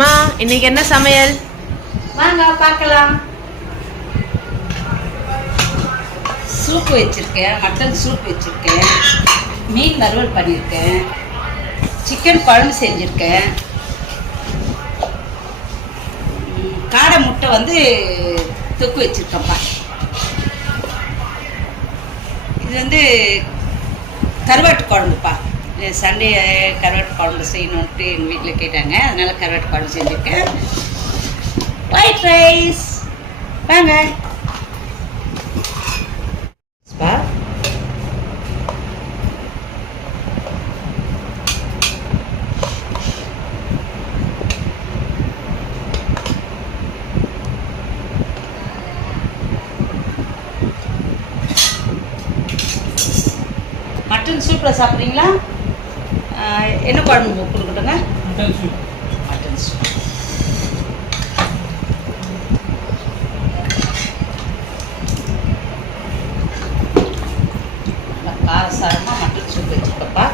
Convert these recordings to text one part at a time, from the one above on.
மா இன்னைக்கு என்ன சமையல்? வாங்க பார்க்கலாம். சூப் வச்சுருக்கேன், மட்டன் சூப் வச்சுருக்கேன், மீன் வறுவல் பண்ணியிருக்கேன், சிக்கன் குழம்பு செஞ்சுருக்கேன், காடை முட்டை வந்து தொக்கு வச்சுருக்கேன்ப்பா. இது வந்து கருவாட்டு குழம்புப்பா. சண்டே கருவாட்டு குழம்பு செய்யணுன்ட்டு எங்கள் வீட்டில் கேட்டாங்க, அதனால் கருவாட்டு குழம்பு செஞ்சுருக்கேன். ஒயிட் ரைஸ் வாங்க. மட்டன் சூப்பில் சாப்பிட்றீங்களா? என்ன குழம்பு கொடுக்கட்டுங்க? Mutton soup. Mutton soup. நல்லா காரசாரமாக மட்டன் சூப் வச்சுருக்கப்பா.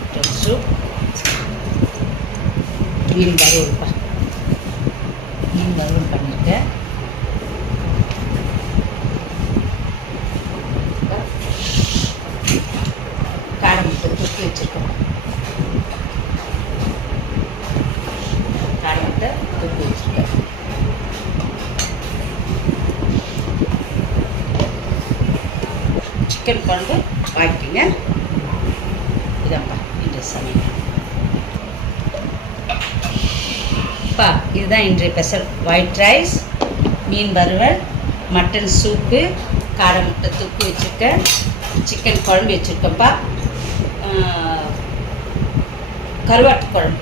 மட்டன் சூப், மீன் வறுவல்ப்பா. மீன் வறுவல் பண்ணியிருக்கேன். காடை முட்டை தூக்கி வச்சுருக்கோம். காடை முட்டை தூக்கி வச்சுருக்கேன். சிக்கன் குழம்பு வாங்கிக்கோங்க. இதான்ப்பா இன்றைய சமையல். இதுதான் இன்றைய ஸ்பெஷல். ஒயிட் ரைஸ், மீன் வறுவல், மட்டன் சூப்பு, காடை முட்டை தூக்கி வச்சுருக்கேன், சிக்கன் குழம்பு வச்சுருக்கேன்ப்பா, கருவாட்டு குழம்பு,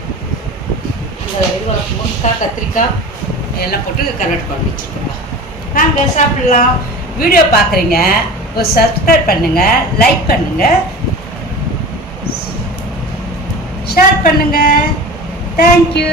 இந்த முருங்கைக்காய் கத்திரிக்காய் எல்லாம் போட்டு கருவாட்டு குழம்பு வச்சுருக்கேன்ப்பா. வாங்க சாப்பிட்லாம். வீடியோ பார்க்குறீங்க, ஒரு சப்ஸ்கிரைப் பண்ணுங்கள், லைக் பண்ணுங்கள், ஷேர் பண்ணுங்கள். தேங்க்யூ.